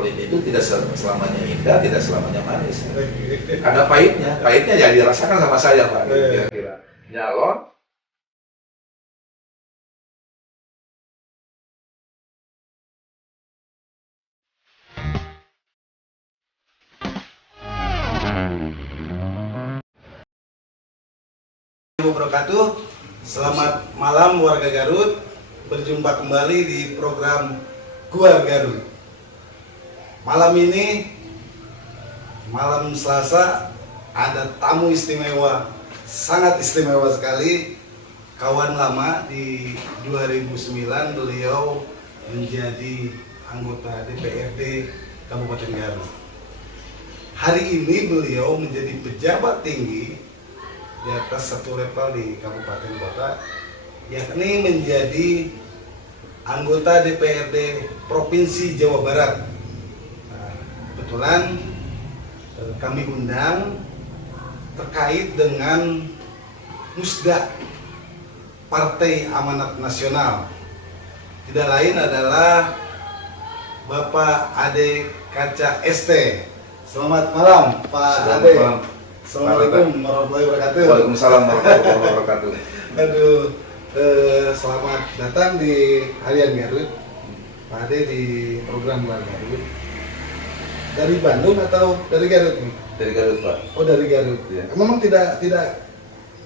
politik itu tidak selamanya indah, tidak selamanya manis. Ada pahitnya, pahitnya ya dirasakan sama saya Pak, kira-kira. Nyalon, Wabarakatuh. Selamat malam warga Garut. Berjumpa kembali di program Gua Garut. Malam ini, malam Selasa, ada tamu istimewa, sangat istimewa sekali. Kawan lama di 2009 beliau menjadi anggota DPRD Kabupaten Garut. Hari ini beliau menjadi pejabat tinggi di atas satu level di kabupaten kota, yakni menjadi anggota DPRD Provinsi Jawa Barat. Nah, kebetulan kami undang terkait dengan Musda Partai Amanat Nasional. Tidak lain adalah Bapak Ade Kaca ST. Selamat malam Pak Ade. Assalamualaikum warahmatullahi wabarakatuh. Waalaikumsalam warahmatullahi wabarakatuh. Aduh, selamat datang di Harian Garut, Pak Ade di program Luar Garut. Dari Bandung atau dari Garut nih? Dari Garut Pak. Oh dari Garut. Ya. Memang tidak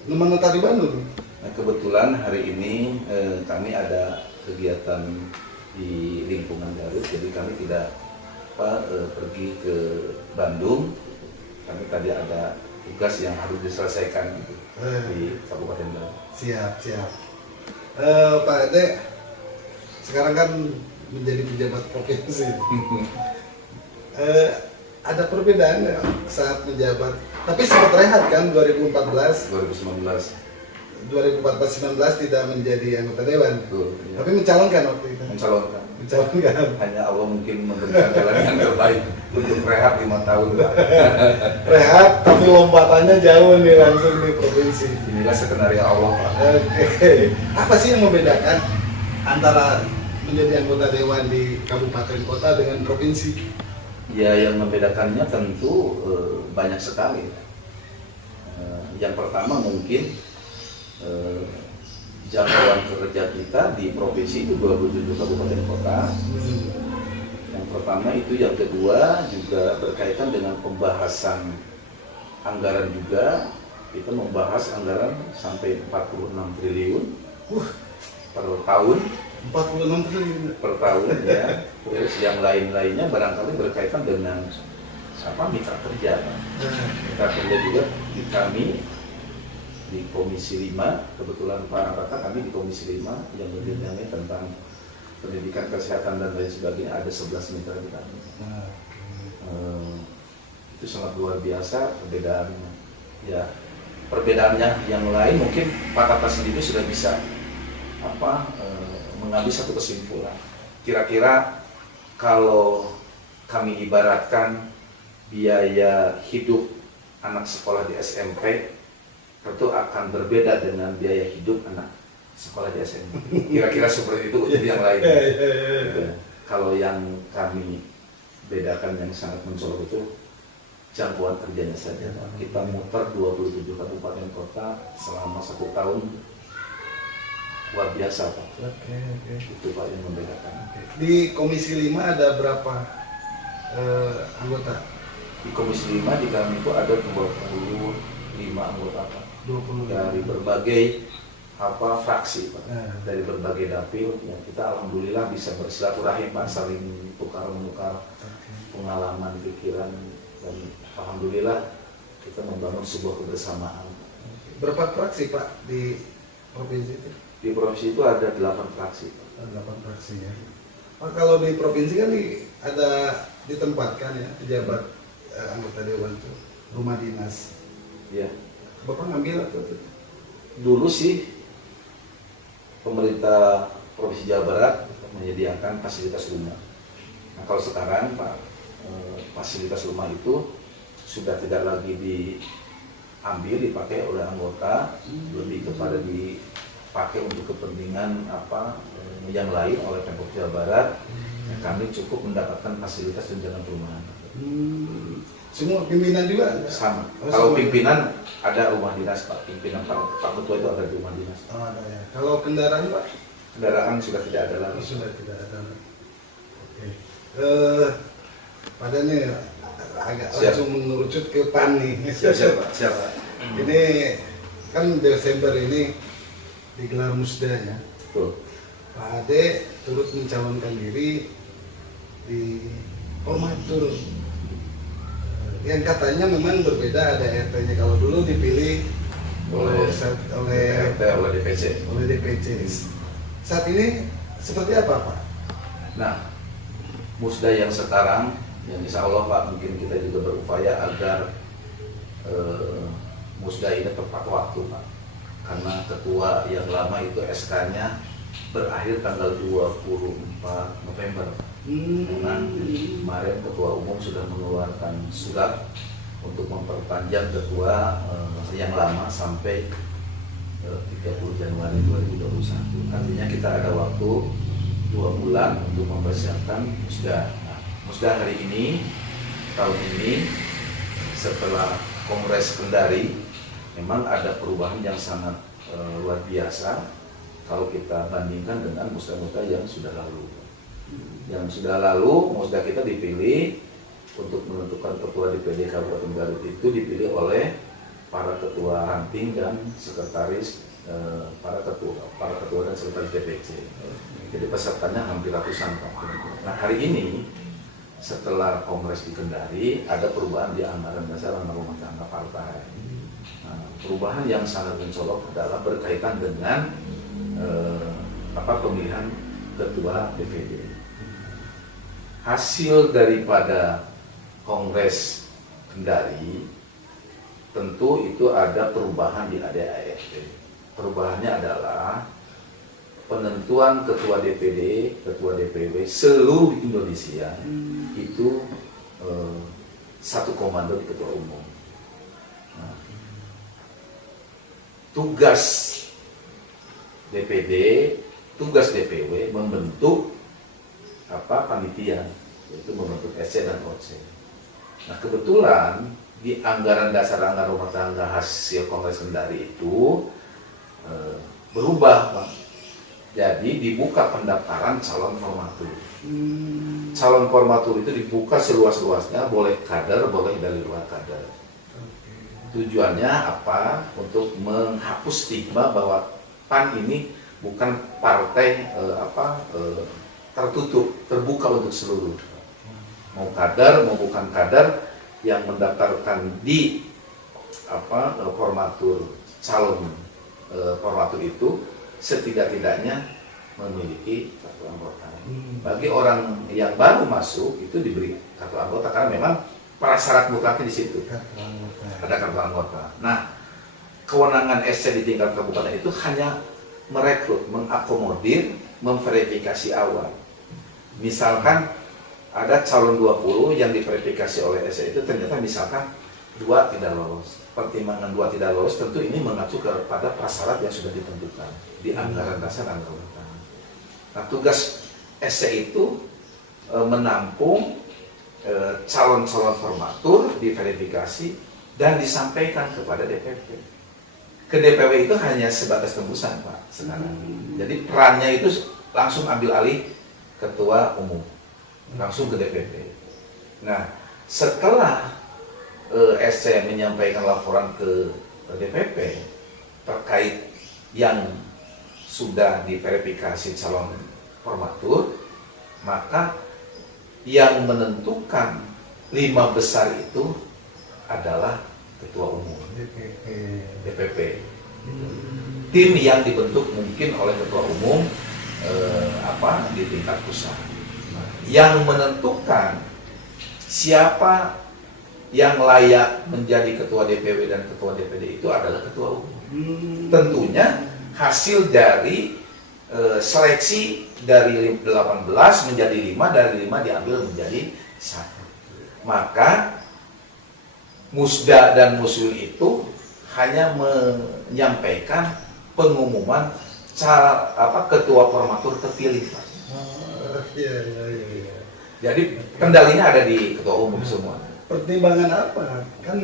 menetap di Bandung. Nah, kebetulan hari ini kami ada kegiatan di lingkungan Garut, jadi kami tidak pergi ke Bandung. Kami tadi ada tugas yang harus diselesaikan di Kabupaten Garut. Siap. Pak Ade, sekarang kan menjadi pejabat provinsi. Ada perbedaan ya saat menjabat, tapi sempat rehat kan 2019 tidak menjadi anggota dewan. betul, ya. Tapi mencalonkan waktu itu. Mencalonkan. Mencalonkan. Hanya Allah mungkin memberikan jalan yang terbaik untuk rehat 5 tahun Pak. Rehat, tapi lompatannya jauh nih langsung di provinsi. Inilah skenario Allah Pak. Oke. Apa sih yang membedakan antara menjadi anggota dewan di kabupaten kota dengan provinsi? Ya, yang membedakannya tentu banyak sekali. Yang pertama mungkin jangkauan kerja kita di provinsi itu 27 kabupaten kota. Yang pertama itu, yang kedua juga berkaitan dengan pembahasan anggaran juga. Kita membahas anggaran sampai 46 triliun per tahun. 46 triliun Per tahun ya. Terus yang lain-lainnya barangkali berkaitan dengan mitra kerja. Mitra kerja juga di kami di Komisi 5, kebetulan Pak Rata kami di Komisi 5 yang berbincangnya tentang pendidikan, kesehatan dan lain sebagainya, ada 11 mitra di kami. Itu sangat luar biasa perbedaannya. Ya, perbedaannya yang lain mungkin Pak Rata sendiri sudah bisa mengambil satu kesimpulan. Kira-kira kalau kami ibaratkan biaya hidup anak sekolah di SMP tentu akan berbeda dengan biaya hidup anak sekolah di SMP. Kira-kira seperti itu untuk yang lain. Kalau yang kami bedakan yang sangat mencolok itu jangkauan kerjanya saja. Kita muter 27 kabupaten kota selama 1 tahun. Luar biasa Pak. Itu Pak yang membedakan. Di Komisi 5 ada berapa anggota? Di Komisi 5 di kami itu ada 25 anggota Pak. 20 Dari berbagai fraksi Pak. Dari berbagai dapil ya, kita alhamdulillah bisa bersilaturahim Pak, saling tukar menukar pengalaman, pikiran, dan alhamdulillah kita membangun sebuah kebersamaan. Berapa fraksi Pak di provinsi itu? Di provinsi itu ada 8 fraksi Pak. 8 fraksi ya. Pak, kalau di provinsi kan ada ditempatkan ya pejabat anggota dewan itu rumah dinas. Ya. Bapak ngambil atau itu? Dulu sih pemerintah Provinsi Jawa Barat menyediakan fasilitas rumah. Nah, kalau sekarang Pak, fasilitas rumah itu sudah tidak lagi diambil, dipakai oleh anggota, lebih kepada dipakai untuk kepentingan yang lain oleh Pemprov Jawa Barat, kami cukup mendapatkan fasilitas tunjangan perumahan. Semua pimpinan juga Sama. Oh, Kalau sama. pimpinan ada rumah dinas Pak, pimpinan Pak Ketua itu ada di rumah dinas. Oh, ada ya. Kalau kendaraan Pak? Kendaraan sudah tidak ada lagi. Sudah tidak ada. Oke. Pada nih agak Siap. langsung mengerucut ke PAN nih. Siap Pak, siap Pak. Ini kan Desember ini digelar musda ya. Betul. Pak Ade turut mencalonkan diri di Formatur. Yang katanya memang berbeda, ada RT-nya. Kalau dulu dipilih oleh RT, oleh DPC. DPC. Saat ini seperti apa Pak? Nah, musda yang sekarang, yang insya Allah Pak, mungkin kita juga berupaya agar musda ini tepat waktu Pak. Karena ketua yang lama itu SK-nya berakhir tanggal 24 November. Memang kemarin ketua umum sudah mengeluarkan surat untuk memperpanjang ketua yang lama sampai 30 Januari 2021. Artinya kita ada waktu 2 bulan untuk mempersiapkan musda. Nah, musda hari ini, tahun ini, setelah Kongres Kendari, memang ada perubahan yang sangat luar biasa kalau kita bandingkan dengan musda-musda yang sudah lalu. Yang sudah lalu, musda kita dipilih untuk menentukan ketua DPD Kabupaten Garut itu dipilih oleh para ketua ranting dan sekretaris, para ketua dan sekretaris DPC. Jadi pesertanya hampir ratusan Pak. Nah hari ini setelah Kongres di Kendari ada perubahan di anggaran dasar rumah tangga partai. Nah, perubahan yang sangat mencolok adalah berkaitan dengan pemilihan ketua DPD. Hasil daripada Kongres Kendari tentu itu ada perubahan di ADART. Perubahannya adalah penentuan ketua DPD, ketua DPW seluruh Indonesia itu satu komando di ketua umum. Nah, tugas DPD, tugas DPW membentuk panitia, yaitu membentuk SC dan OC. Nah kebetulan di anggaran dasar anggaran rumah tangga hasil Kongres Kendari itu berubah Pak. Jadi dibuka pendaftaran calon formatur. Calon formatur itu dibuka seluas-luasnya, boleh kader, boleh dari luar kader. Tujuannya apa? Untuk menghapus stigma bahwa PAN ini bukan partai tertutup, terbuka untuk seluruh. Mau kader, mau bukan kader yang mendaftarkan di formatur calon formatur itu setidak-tidaknya memiliki kartu anggota. Bagi orang yang baru masuk itu diberi kartu anggota karena memang prasyarat mutlaknya di situ. Ada kartu anggota. Nah, kewenangan SC di tingkat kabupaten itu hanya merekrut, mengakomodir, memverifikasi awal. Misalkan ada calon 20 yang diverifikasi oleh SC itu ternyata misalkan 2 tidak lolos. Pertimbangan 2 tidak lolos tentu ini mengacu kepada prasyarat yang sudah ditentukan di anggaran dasar anggaran rumah tangga. Nah, tugas SC itu menampung calon-calon formatur, diverifikasi dan disampaikan kepada DPP. Ke DPW itu hanya sebatas tembusan Pak sekarang. Jadi perannya itu langsung ambil alih ketua umum, langsung ke DPP. Nah, setelah SC menyampaikan laporan ke DPP terkait yang sudah diverifikasi calon formatur, maka yang menentukan 5 besar itu adalah ketua umum DPP. Tim yang dibentuk mungkin oleh ketua umum di tingkat pusat. Yang menentukan siapa yang layak menjadi ketua DPW dan ketua DPD itu adalah ketua umum. Tentunya hasil dari seleksi dari 18 menjadi 5, dari 5 diambil menjadi 1. Maka Musda dan Musul itu hanya menyampaikan pengumuman ketua formatur terpilih, Pak. Iya, iya, iya, iya. Jadi kendalinya ada di ketua umum semua. Pertimbangan apa? Kan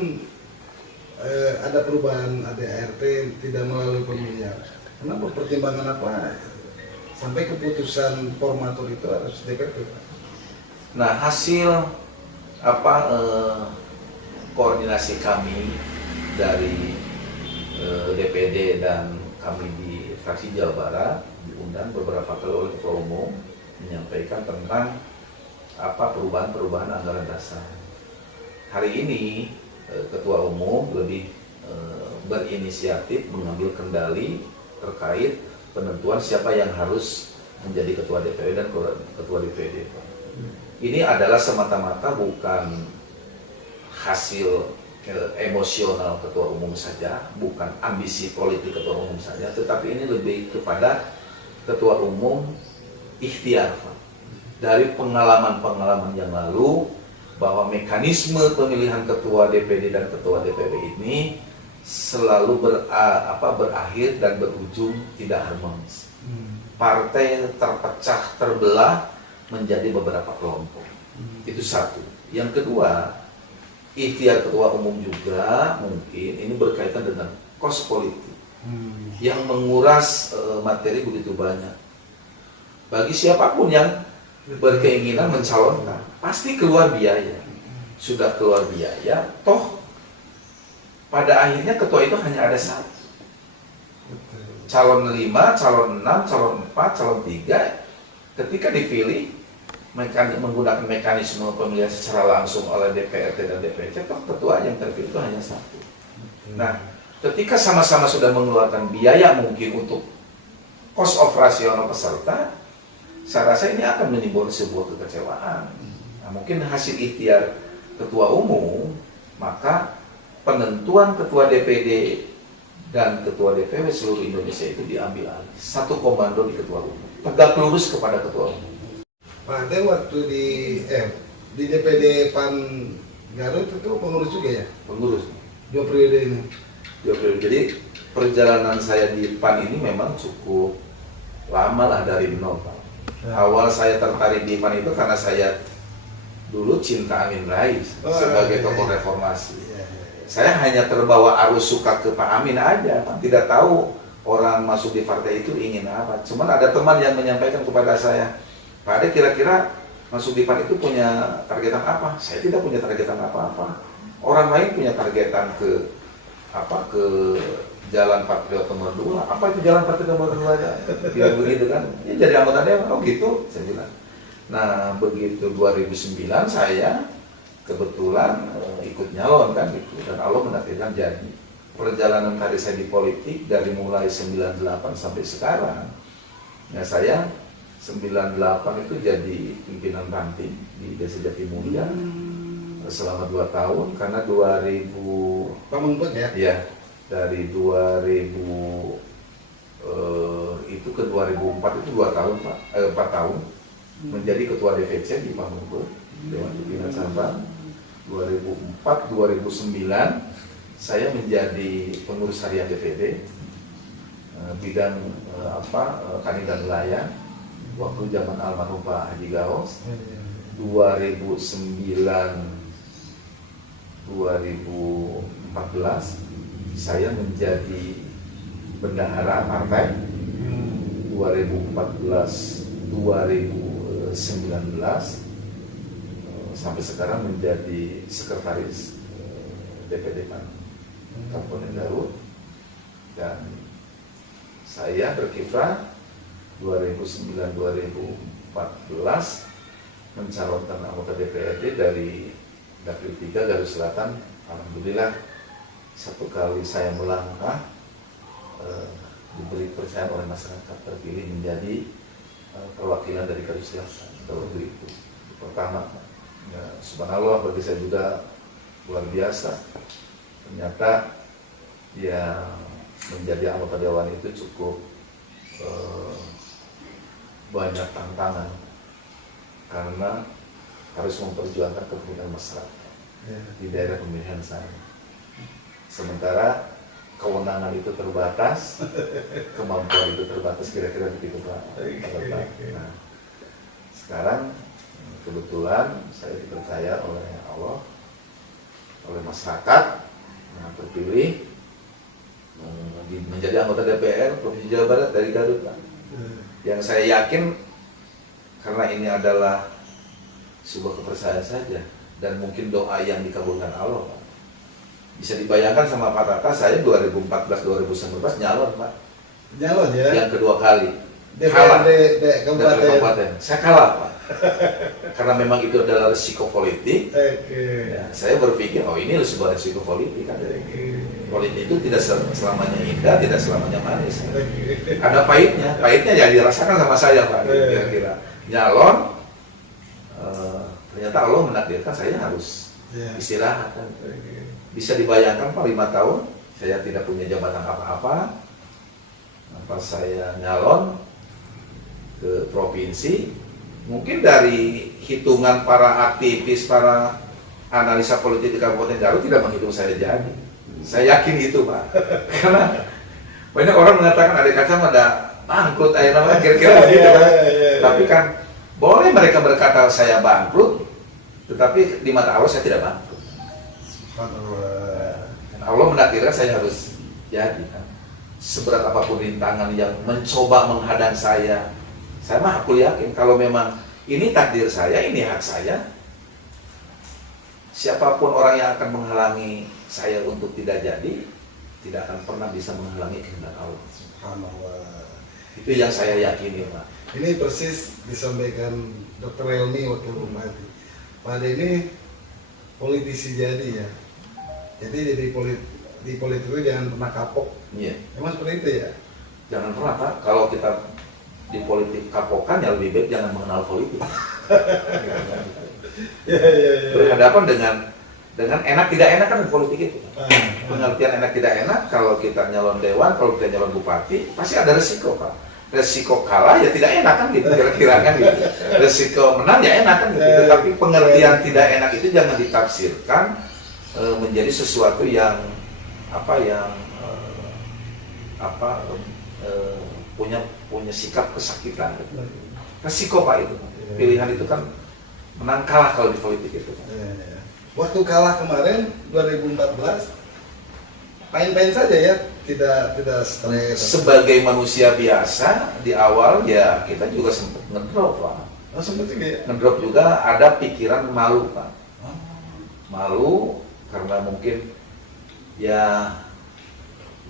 ada perubahan ADART tidak melalui pemilihan. Kenapa pertimbangan apa? Sampai keputusan formatur itu harus DPP. Nah, hasil koordinasi kami dari DPD dan kami di fraksi Jawa Barat diundang beberapa kali oleh ketua umum menyampaikan tentang perubahan anggaran dasar. Hari ini ketua umum lebih berinisiatif mengambil kendali terkait penentuan siapa yang harus menjadi ketua DPD dan ketua DPD. Ini adalah semata-mata bukan hasil emosional ketua umum saja, bukan ambisi politik ketua umum saja, tetapi ini lebih kepada ketua umum ikhtiar, Pak. Dari pengalaman-pengalaman yang lalu bahwa mekanisme pemilihan ketua DPD dan ketua DPP ini selalu berakhir dan berujung tidak harmonis. Partai terpecah, terbelah menjadi beberapa kelompok. Itu satu. Yang kedua, ikhtiar ketua umum juga mungkin ini berkaitan dengan kos politik yang menguras materi begitu banyak. Bagi siapapun yang berkeinginan mencalonkan, pasti keluar biaya. Sudah keluar biaya, toh pada akhirnya ketua itu hanya ada satu. Calon 5, calon 6, calon 4, calon 3, ketika dipilih menggunakan mekanisme pemilihan secara langsung oleh DPRT dan DPC, toh ketua yang terpilih itu hanya satu. Nah, ketika sama-sama sudah mengeluarkan biaya mungkin untuk kos operasional peserta, saya rasa ini akan menimbulkan sebuah kekecewaan. Nah, mungkin hasil ikhtiar ketua umum, maka penentuan ketua DPD dan ketua DPW seluruh Indonesia itu diambil alih. Satu komando di ketua umum, tegak lurus kepada ketua umum. Pak Ade waktu di DPD PAN Garut itu pengurus juga ya? Pengurus. 2 periode ini. 2 periode. Jadi perjalanan saya di PAN ini memang cukup lama lah dari nol, Pak. Awal saya tertarik di PAN itu karena saya dulu cinta Amin Rais sebagai tokoh reformasi. Saya hanya terbawa arus suka ke Pak Amin aja, Pak. Tidak tahu orang masuk di partai itu ingin apa. Cuman ada teman yang menyampaikan kepada saya, Pak Ade kira-kira masuk di PAN itu punya targetan apa? Saya tidak punya targetan apa-apa. Orang lain punya targetan ke Jalan Patriot nomor 2. Apa itu Jalan Patriot nomor 2 aja? Bilang begitu kan? Ya jadi anggota dewan. Oh gitu, saya bilang. Nah, begitu 2009 saya kebetulan ikut nyalon kan gitu, dan Allah menakdirkan jadi. Perjalanan karir saya di politik dari mulai 98 sampai sekarang. Ya saya 98 itu jadi pimpinan ranting di Desa Jatimulya selama 2 tahun, karena 2000 Pamengpeuk ya? Ya, dari 2000 itu ke 2004 itu 2 tahun, Pak, 4 tahun menjadi ketua DPC di Pamengpeuk, Dewan Pimpinan Cabang. 2004-2009 saya menjadi pengurus harian DPD bidang Kani dan Nelayan waktu zaman almarhum Pak Haji Gaos. 2009-2014 saya menjadi bendahara partai. 2014-2019 sampai sekarang menjadi sekretaris DPD PAN Kabupaten Garut, dan saya berkiprah 2009-2014 mencalonkan anggota DPRD dari Dapil 3 Garut Selatan. Alhamdulillah satu kali saya melangkah diberi kepercayaan oleh masyarakat, terpilih menjadi perwakilan dari Garut Selatan waktu itu. Pertama, ya, subhanallah, bagi saya juga luar biasa. Ternyata ya menjadi anggota dewan itu cukup banyak tantangan karena harus memperjuangkan kepentingan masyarakat di daerah pemilihan saya. Sementara kewenangan itu terbatas, kemampuan itu terbatas, kira-kira begitu Pak. Nah, sekarang kebetulan saya dipercaya oleh Allah, oleh masyarakat, terpilih menjadi anggota DPR Provinsi Jawa Barat dari Garut Pak. Yang saya yakin karena ini adalah sebuah kepercayaan saja dan mungkin doa yang dikabulkan Allah Pak. Bisa dibayangkan sama Pak Tata, saya 2014-2019 nyalon Pak. Nyalon ya? Yang kedua kali. DPRD kabupaten. Saya kalah Pak. Karena memang itu adalah risiko politik. Ya, saya berpikir, oh ini sebuah risiko politik kan. Politik itu tidak selamanya indah, tidak selamanya manis. Ada pahitnya, pahitnya ya dirasakan sama saya Pak. Kira-kira nyalon, ternyata Allah menakdirkan saya harus istirahat kan. Bisa dibayangkan Pak, 5 tahun saya tidak punya jabatan apa-apa. Pas saya nyalon ke provinsi, mungkin dari hitungan para aktivis, para analisa politik di Kabupaten Garut tidak menghitung saya jadi. Saya yakin itu Pak. Karena banyak orang mengatakan ada kacang ada bangkrut, namanya kira-kira begitu kan. Tapi kan boleh mereka berkata saya bangkrut, tetapi di mata Allah saya tidak bangkrut. Allah menakdirkan saya harus jadi kan. Seberat apapun rintangan yang mencoba menghadang saya mah aku yakin kalau memang ini takdir saya, ini hak saya, siapapun orang yang akan menghalangi saya untuk tidak jadi, tidak akan pernah bisa menghalangi kehendak Allah. Subhanallah. Itu yang saya yakini Pak. Ini persis disampaikan Dr. Helmi Wakil Bupati. Pak Ade ini politisi jadi ya. Jadi di politik itu jangan pernah kapok. Iya. Emang seperti itu ya? Jangan pernah Pak, kalau kita di politik kapokan ya lebih baik jangan mengenal politik. Berhadapan dengan enak tidak enak kan politik itu. Pengertian enak tidak enak, kalau kita nyalon dewan, kalau kita nyalon bupati, pasti ada resiko Pak. Resiko kalah ya tidak enak kan gitu, kira-kira kan gitu. Resiko menang ya enak kan gitu. Tapi pengertian tidak enak itu jangan ditafsirkan menjadi sesuatu yang punya sikap kesakitan. Resiko Pak itu. Pilihan itu kan menang kalah kalau di politik itu. Waktu kalah kemarin 2014 main-main saja ya, tidak stres. Sebagai manusia biasa di awal ya kita juga sempat ngedrop Pak. Oh, sempat juga ya? Ngedrop juga, ada pikiran malu Pak. Malu karena mungkin ya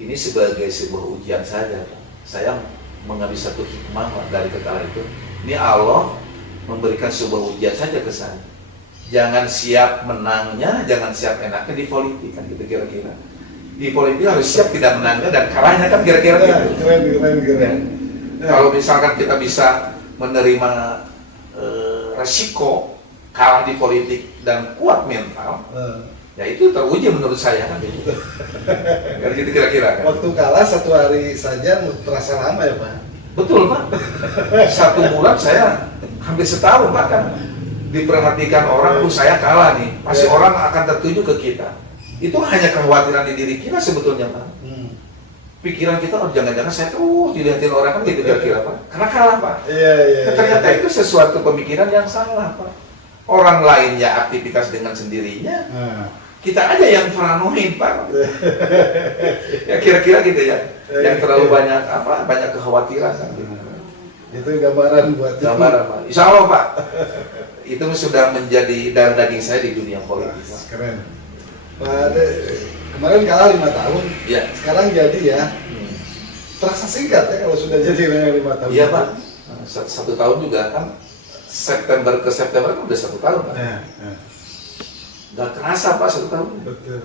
ini sebagai sebuah ujian saja Pak. Saya mengambil satu hikmah Pak, dari kekalahan itu. Ini Allah memberikan sebuah ujian saja ke saya. Jangan siap menangnya, jangan siap enaknya di politik kan gitu kira-kira. Di politik harus siap tidak menangnya dan kalahnya kan kira-kira gitu. Keren. Kalau misalkan kita bisa menerima resiko kalah di politik dan kuat mental, ya itu teruji menurut saya kan gitu. Gitu kira-kira kan. Waktu kalah 1 hari saja terasa lama ya Pak? Betul Pak. 1 bulan saya hampir setahun bahkan diperhatikan orang, saya kalah nih. Pasti orang akan tertuju ke kita. Itu hanya kekhawatiran di diri kita sebetulnya Pak. Pikiran kita, oh jangan-jangan saya terus dilihatin orang kan gitu kira-kira Pak. Karena kalah Pak. Ternyata itu sesuatu pemikiran yang salah Pak. Orang lainnya aktivitas dengan sendirinya, kita aja yang paranoid Pak. Ya kira-kira gitu ya. Yang terlalu banyak kekhawatiran kan gitu. Itu gambaran buat Pak. Insya Allah Pak. Itu sudah menjadi darah daging saya di dunia politik. Keren. Pak Ade, kemarin kalah 5 tahun. Iya. Sekarang jadi ya. Terasa singkat ya kalau sudah jadi 5 tahun. Iya Pak. 1 tahun juga kan. September ke September kan udah 1 tahun Pak. Gak kerasa Pak 1 tahun. Betul.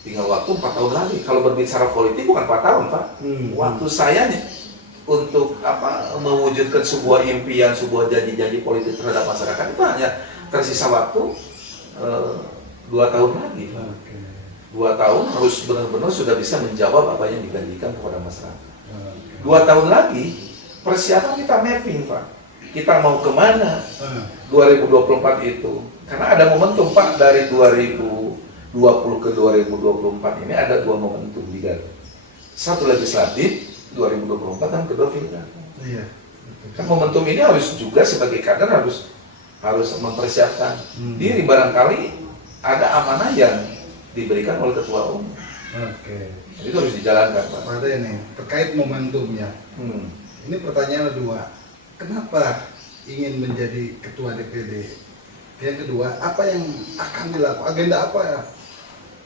Tinggal waktu 4 tahun lagi. Kalau berbicara politik bukan 4 tahun Pak. Waktu saya nih untuk mewujudkan sebuah impian, sebuah janji-janji politik terhadap masyarakat itu hanya tersisa waktu 2 tahun lagi. 2 tahun harus benar-benar sudah bisa menjawab apa yang dijanjikan kepada masyarakat. 2 tahun lagi persiapan kita mapping Pak. Kita mau kemana 2024 itu? Karena ada momentum Pak dari 2020 ke 2024 ini ada 2 momentum di Garut. satu legislatif 2024 dan kedua pilkada. Iya. Kan momentum ini harus juga sebagai kader harus mempersiapkan diri, barangkali ada amanah yang diberikan oleh ketua umum. Oke. Itu harus dijalankan, Pak. Pada ini terkait momentumnya. Ini pertanyaan kedua. Kenapa ingin menjadi ketua DPD? Yang kedua, apa yang akan dilakukan? Agenda apa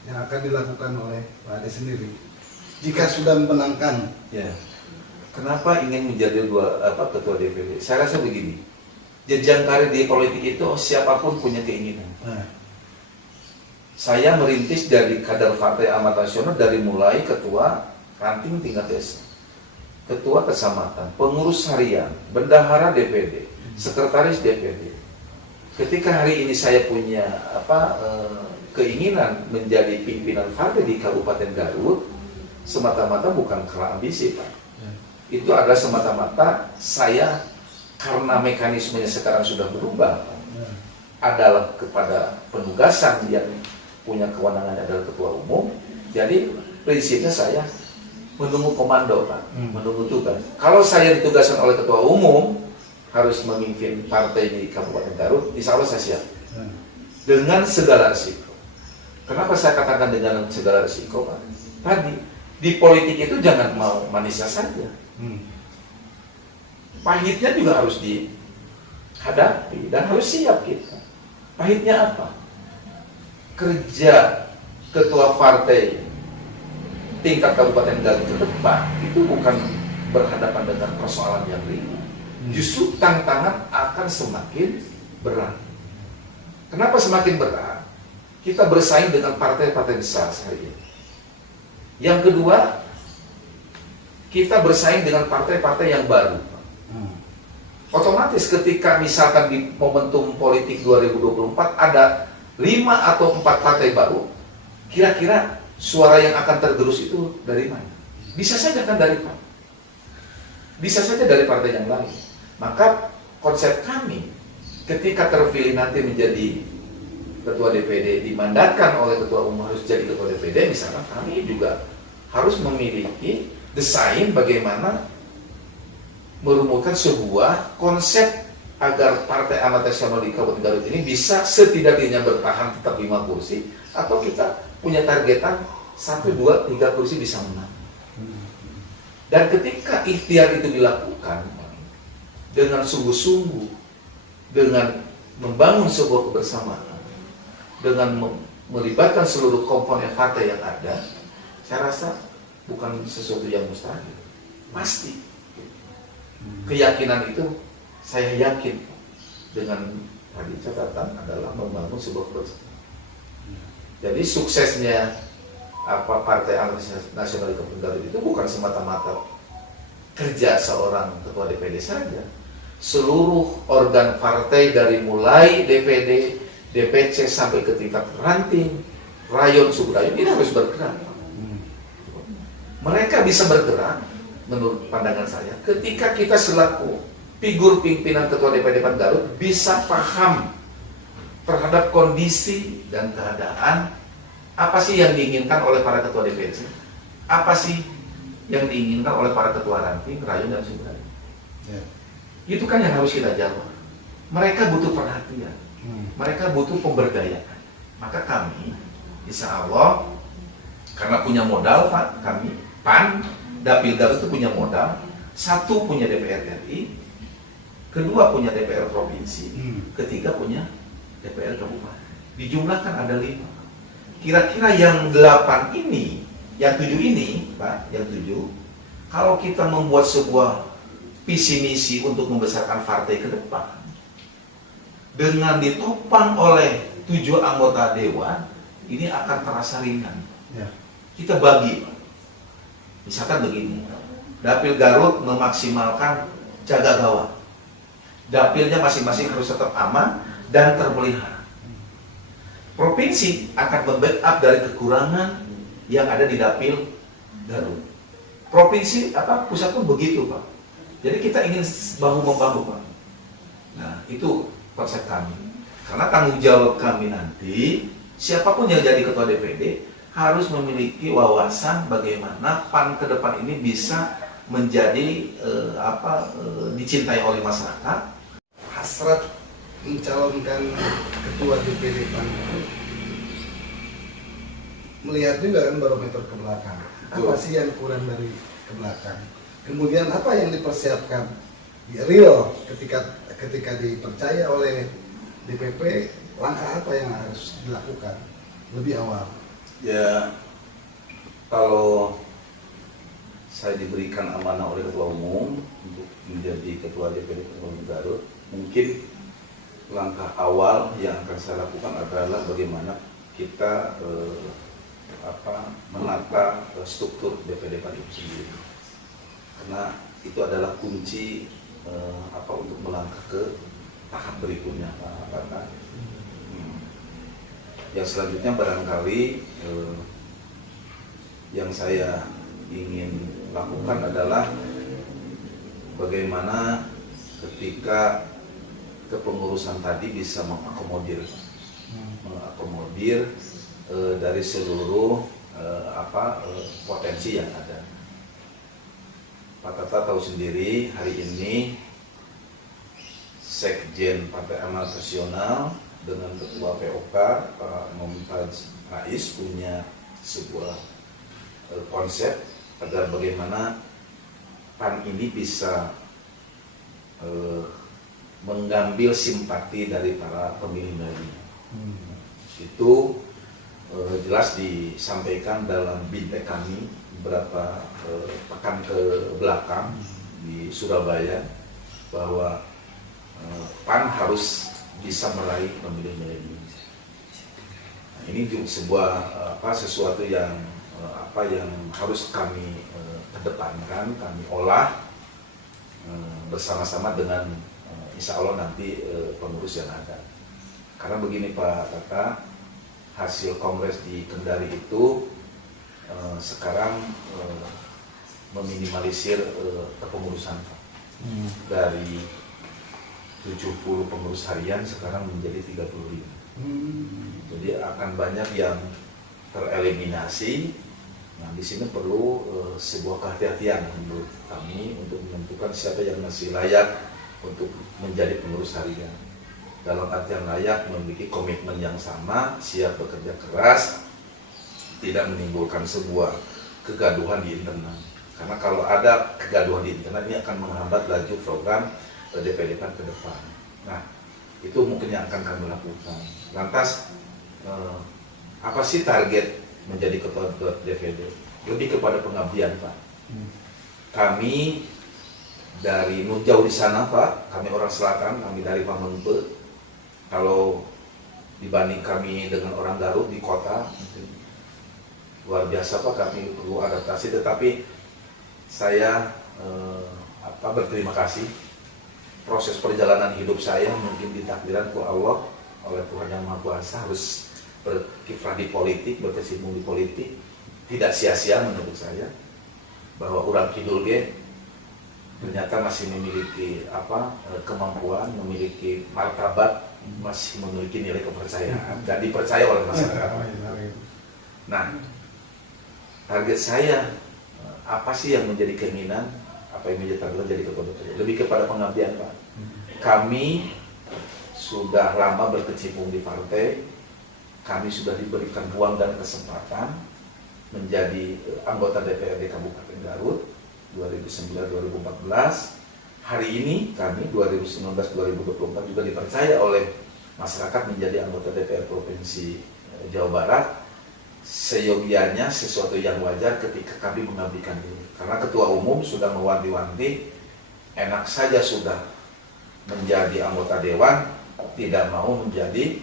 yang akan dilakukan oleh Pak Ade sendiri jika sudah memenangkan? Ya. Kenapa ingin menjadi ketua DPD? Saya rasa begini. Jenjang karir di politik itu siapapun punya keinginan. Saya merintis dari kader Partai Amanat Nasional dari mulai ketua ranting tingkat desa, ketua kecamatan, pengurus harian, bendahara DPD, sekretaris DPD. Ketika hari ini saya punya keinginan menjadi pimpinan partai di Kabupaten Garut, semata-mata bukan karena ambisi, Pak. Itu adalah semata-mata saya karena mekanismenya sekarang sudah berubah, adalah kepada penugasan yang punya kewenangan adalah ketua umum. Jadi prinsipnya saya menunggu komando, Pak, menunggu tugas. Kalau saya ditugaskan oleh ketua umum harus memimpin partai di Kabupaten Garut, insya Allah saya siap dengan segala risiko. Kenapa saya katakan dengan segala risiko, Pak? Tadi di politik itu jangan mau manisnya saja, pahitnya juga harus dihadapi dan harus siap kita. Pahitnya apa? Kerja ketua partai tingkat Kabupaten Garut ke depan itu bukan berhadapan dengan persoalan yang ringan. Justru tantangan akan semakin berat. Kenapa semakin berat? Kita bersaing dengan partai-partai besar hari ini. Yang kedua, kita bersaing dengan partai-partai yang baru. Otomatis ketika misalkan di momentum politik 2024 ada 5 atau 4 partai baru, kira-kira suara yang akan tergerus itu dari mana? Bisa saja kan dari partai, bisa saja dari partai yang lain. Maka konsep kami ketika terpilih nanti menjadi ketua DPD, dimandatkan oleh ketua umum harus jadi ketua DPD, misalkan kami juga harus memiliki desain bagaimana merumuskan sebuah konsep agar Partai Amanat Nasional di Kabupaten Garut ini bisa setidaknya bertahan tetap 5 kursi, atau kita punya targetan 1, 2, 3 kursi bisa menang. Dan ketika ikhtiar itu dilakukan dengan sungguh-sungguh, dengan membangun sebuah kebersamaan, dengan melibatkan seluruh komponen partai yang ada, saya rasa bukan sesuatu yang mustahil. Pasti. Keyakinan itu saya yakin dengan tadi catatan adalah membangun sebuah kebersamaan. Jadi suksesnya Partai Amanat Nasional di Kabupaten Garut itu bukan semata-mata kerja seorang ketua DPD saja. Seluruh organ partai dari mulai DPD, DPC sampai ke tingkat ranting, rayon, subrayon ini harus bergerak. Mereka bisa bergerak menurut pandangan saya ketika kita selaku figur pimpinan ketua DPD Garut bisa paham terhadap kondisi dan keadaan apa sih yang diinginkan oleh para ketua DPD, apa sih yang diinginkan oleh para ketua ranting, rayon dan subrayon. Itu kan yang harus kita jawab. Mereka butuh perhatian, mereka butuh pemberdayaan. Maka kami, insya Allah, karena punya modal, Pak, kami PAN, Dapil Garut itu punya modal. 1 punya DPR RI, kedua punya DPR provinsi, ketiga punya DPR kabupaten. Dijumlahkan ada 5. Kira-kira yang 8 ini, yang 7 ini, Pak, yang 7, kalau kita membuat sebuah visi misi untuk membesarkan partai ke depan, dengan ditopang oleh 7 anggota dewan, ini akan terasa ringan. Kita bagi, Pak. Misalkan begini, Dapil Garut memaksimalkan jaga gawang. Dapilnya masing-masing harus tetap aman dan terpelihara. Provinsi akan membackup dari kekurangan yang ada di Dapil Garut. Provinsi pusat pun begitu, Pak. Jadi kita ingin bahu-membahu, Pak. Nah, itu konsep kami. Karena tanggung jawab kami nanti, siapapun yang jadi ketua DPD harus memiliki wawasan bagaimana PAN ke depan ini bisa menjadi dicintai oleh masyarakat. Hasrat mencalonkan ketua DPD PAN itu melihat juga kan barometer ke belakang. Apa sih yang kurang dari ke belakang? Kemudian apa yang dipersiapkan real ketika dipercaya oleh DPP, langkah apa yang harus dilakukan lebih awal? Ya, kalau saya diberikan amanah oleh Ketua Umum untuk menjadi Ketua DPD Kabupaten Garut, mungkin langkah awal yang akan saya lakukan adalah bagaimana kita menata struktur DPD PAN itu sendiri, karena itu adalah kunci untuk melangkah ke tahap berikutnya, Pak. Yang selanjutnya barangkali yang saya ingin lakukan adalah bagaimana ketika kepengurusan tadi bisa mengakomodir dari seluruh potensi yang ada. Pak Tata tahu sendiri hari ini Sekjen Partai Amanat Nasional dengan Ketua POK Pak Mumtaz Rais punya sebuah konsep agar bagaimana PAN ini bisa mengambil simpati dari para pemilih milenial. Itu jelas disampaikan dalam binte kami beberapa pekan ke belakang di Surabaya bahwa PAN harus bisa meraih pemilih milenial. Nah, ini juga sesuatu yang harus kami kedepankan, kami olah bersama-sama dengan insya Allah nanti pengurus yang ada. Karena begini Pak Tata, hasil kongres di Kendari itu sekarang meminimalisir kepengurusan dari 70 pengurus harian sekarang menjadi 35. Jadi akan banyak yang tereliminasi. Nah, di sini perlu sebuah kehati-hatian menurut kami untuk menentukan siapa yang masih layak untuk menjadi pengurus harian. Dalam artian layak, memiliki komitmen yang sama, siap bekerja keras, tidak menimbulkan sebuah kegaduhan di internal. Karena kalau ada kegaduhan di internal, ini akan menghambat laju program DPD PAN ke depan. Nah, itu mungkin yang akan kami lakukan. Lantas, apa sih target menjadi ketua DPD? Lebih kepada pengabdian, Pak. Kami dari jauh di sana, Pak. Kami orang selatan, kami dari Pamengpe. Kalau dibanding kami dengan orang Garut di kota, luar biasa, Pak. Kami perlu adaptasi. Tetapi saya berterima kasih. Proses perjalanan hidup saya mungkin ditakdirkan oleh Allah, oleh Tuhan Yang Maha Kuasa, harus berkiprah di politik, berkecimpung di politik. Tidak sia-sia menurut saya, bahwa orang kidul ternyata masih memiliki kemampuan, memiliki martabat, masih memiliki nilai kepercayaan dan dipercaya oleh masyarakat. Nah, target saya apa sih yang menjadi keinginan, apa yang menjadi target jadi ketua DPD? Lebih kepada pengabdian, Pak. Kami sudah lama berkecimpung di partai, kami sudah diberikan ruang dan kesempatan menjadi anggota DPRD Kabupaten Garut 2009-2014. Hari ini kami 2019-2024 juga dipercaya oleh masyarakat menjadi anggota DPR Provinsi Jawa Barat. Seyogianya sesuatu yang wajar ketika kami mengabdikan diri. Karena Ketua Umum sudah mewanti-wanti, enak saja sudah menjadi anggota Dewan, tidak mau menjadi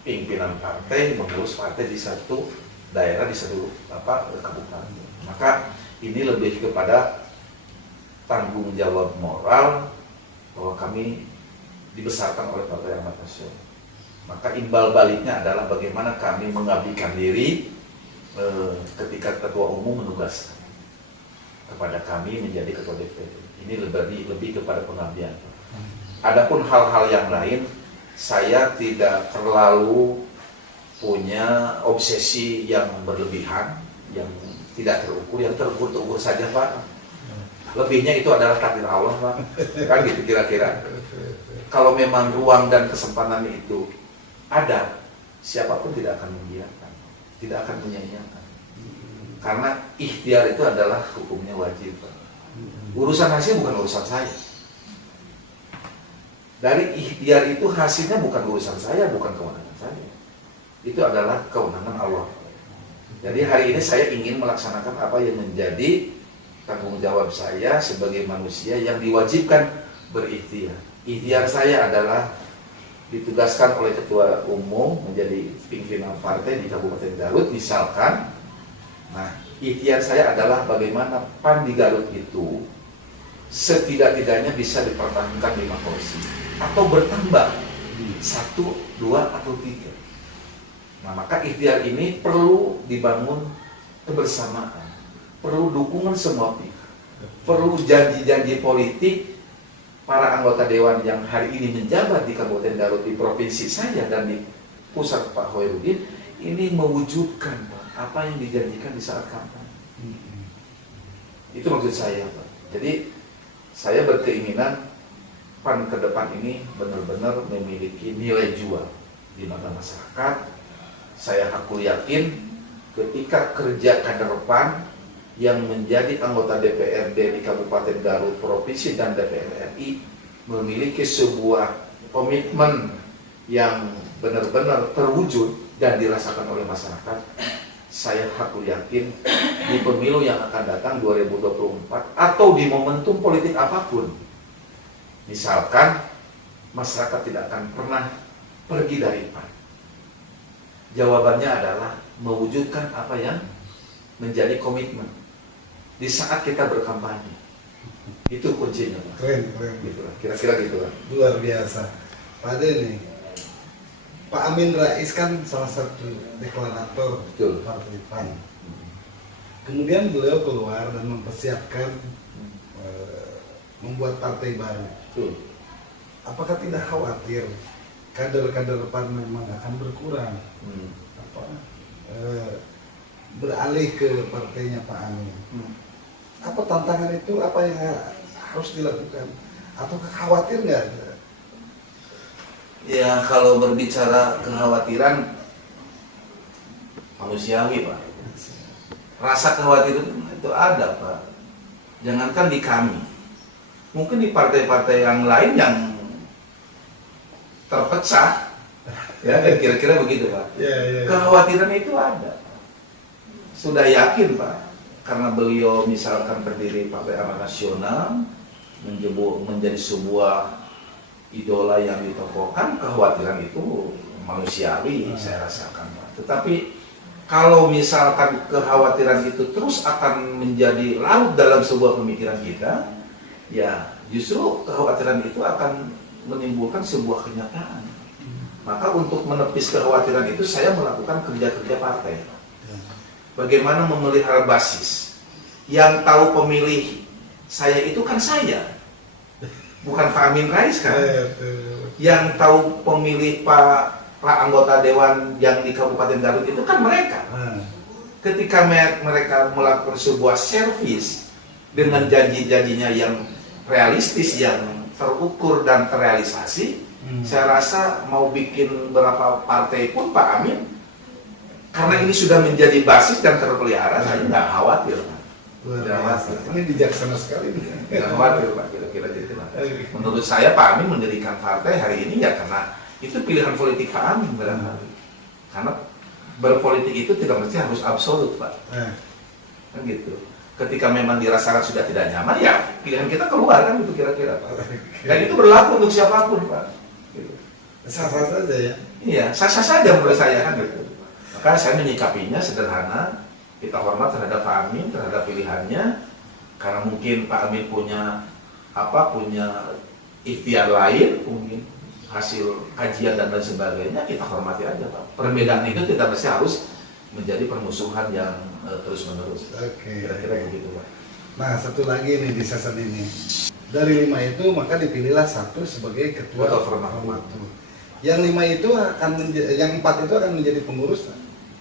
pimpinan partai, mengurus partai di satu daerah, di satu kabupaten. Maka ini lebih kepada tanggung jawab moral bahwa kami dibesarkan oleh Partai Amanat Nasional. Maka imbal baliknya adalah bagaimana kami mengabdikan diri ketika Ketua Umum menugaskan kepada kami menjadi Ketua DPD. Ini lebih kepada pengabdian. Adapun hal-hal yang lain, saya tidak terlalu punya obsesi yang berlebihan, yang tidak terukur, yang terukur saja Pak. Lebihnya itu adalah takdir Allah Pak, kan gitu kira-kira. Kalau memang ruang dan kesempatan itu ada, siapapun tidak akan membiarkan, tidak akan menyia-nyiakan. Karena ikhtiar itu adalah hukumnya wajib Pak. Urusan hasil bukan urusan saya. Dari ikhtiar itu hasilnya bukan urusan saya, bukan kewenangan saya. Itu adalah kewenangan Allah. Jadi hari ini saya ingin melaksanakan apa yang menjadi tanggung jawab saya sebagai manusia yang diwajibkan berikhtiar. Ikhtiar saya adalah ditugaskan oleh Ketua Umum menjadi pimpinan partai di Kabupaten Garut misalkan. Nah, ikhtiar saya adalah bagaimana PAN di Garut itu setidak-tidaknya bisa dipertahankan 5 kursi atau bertambah 1, 2, atau 3. Nah, maka ikhtiar ini perlu dibangun kebersamaan. Perlu dukungan semua pihak, perlu janji-janji politik para anggota dewan yang hari ini menjabat di Kabupaten Garut, di provinsi saya dan di pusat Pak Hoirudin, ini mewujudkan Pak, apa yang dijanjikan di saat kampanye. Itu maksud saya Pak. Jadi saya berkeinginan PAN ke depan ini benar-benar memiliki nilai jual di mata masyarakat. Saya hakul yakin ketika kerja kader PAN yang menjadi anggota DPRD di Kabupaten Garut Provinsi dan DPR RI memiliki sebuah komitmen yang benar-benar terwujud dan dirasakan oleh masyarakat, saya hakul yakin di pemilu yang akan datang 2024 atau di momentum politik apapun, misalkan masyarakat tidak akan pernah pergi dari PAN. Jawabannya adalah mewujudkan apa yang menjadi komitmen di saat kita berkampanye. Itu kuncinya Pak. Keren. Gitu lah. Kira-kira gitu lah. Luar biasa. Pak Ade nih, Pak Amin Rais kan salah satu deklarator Betul. Partai PAN. Kemudian beliau keluar dan mempersiapkan membuat partai baru. Betul. Apakah tidak khawatir kader-kader PAN memang akan berkurang? Beralih ke partainya Pak Amin. Apa tantangan itu, apa yang harus dilakukan? Atau khawatir nggak? Ya kalau berbicara kekhawatiran manusiawi Pak. Rasa kekhawatiran itu ada Pak. Jangankan di kami, mungkin di partai-partai yang lain yang terpecah, ya kira-kira begitu Pak. Ya. Kekhawatiran itu ada. Sudah yakin Pak, karena beliau misalkan berdiri Partai Amanat Nasional, menjadi sebuah idola yang ditokohkan, kekhawatiran itu manusiawi saya rasakan Pak. Tetapi kalau misalkan kekhawatiran itu terus akan menjadi larut dalam sebuah pemikiran kita, ya justru kekhawatiran itu akan menimbulkan sebuah kenyataan. Maka untuk menepis kekhawatiran itu saya melakukan kerja-kerja partai. Bagaimana memelihara basis. Yang tahu pemilih saya itu kan saya, bukan Pak Amin Rais kan. Yang tahu pemilih para anggota dewan yang di Kabupaten Garut itu kan mereka. Ketika mereka melakukan sebuah servis dengan janji-janjinya yang realistis, yang terukur dan terrealisasi, saya rasa mau bikin berapa partai pun Pak Amin, karena ini sudah menjadi basis dan terpelihara, saya nggak khawatir. Ini bijaksana sekali. Nggak khawatir Pak, kira-kira gitu Pak. Menurut saya Pak Amin mendirikan partai hari ini ya karena itu pilihan politik Pak Amin barangkali. Karena berpolitik itu tidak mesti harus absolut Pak. Kan gitu. Ketika memang dirasakan sudah tidak nyaman, ya pilihan kita keluar kan itu kira-kira Pak. Dan itu berlaku untuk siapapun Pak. Gitu. Sah-sah saja ya. Iya, sah-sah saja menurut saya kan gitu. Maka saya menyikapinya sederhana, kita hormat terhadap Pak Amin, terhadap pilihannya, karena mungkin Pak Amin punya ikhtiar lain, mungkin hasil kajian dan lain sebagainya, kita hormati aja Pak. Perbedaan itu tidak mesti harus menjadi permusuhan yang terus-menerus. Kira-kira begitu Pak. Nah, satu lagi nih di season ini. Dari 5 itu maka dipilihlah satu sebagai ketua Formatur. Formatur. yang 5 itu yang 4 itu akan menjadi pengurus.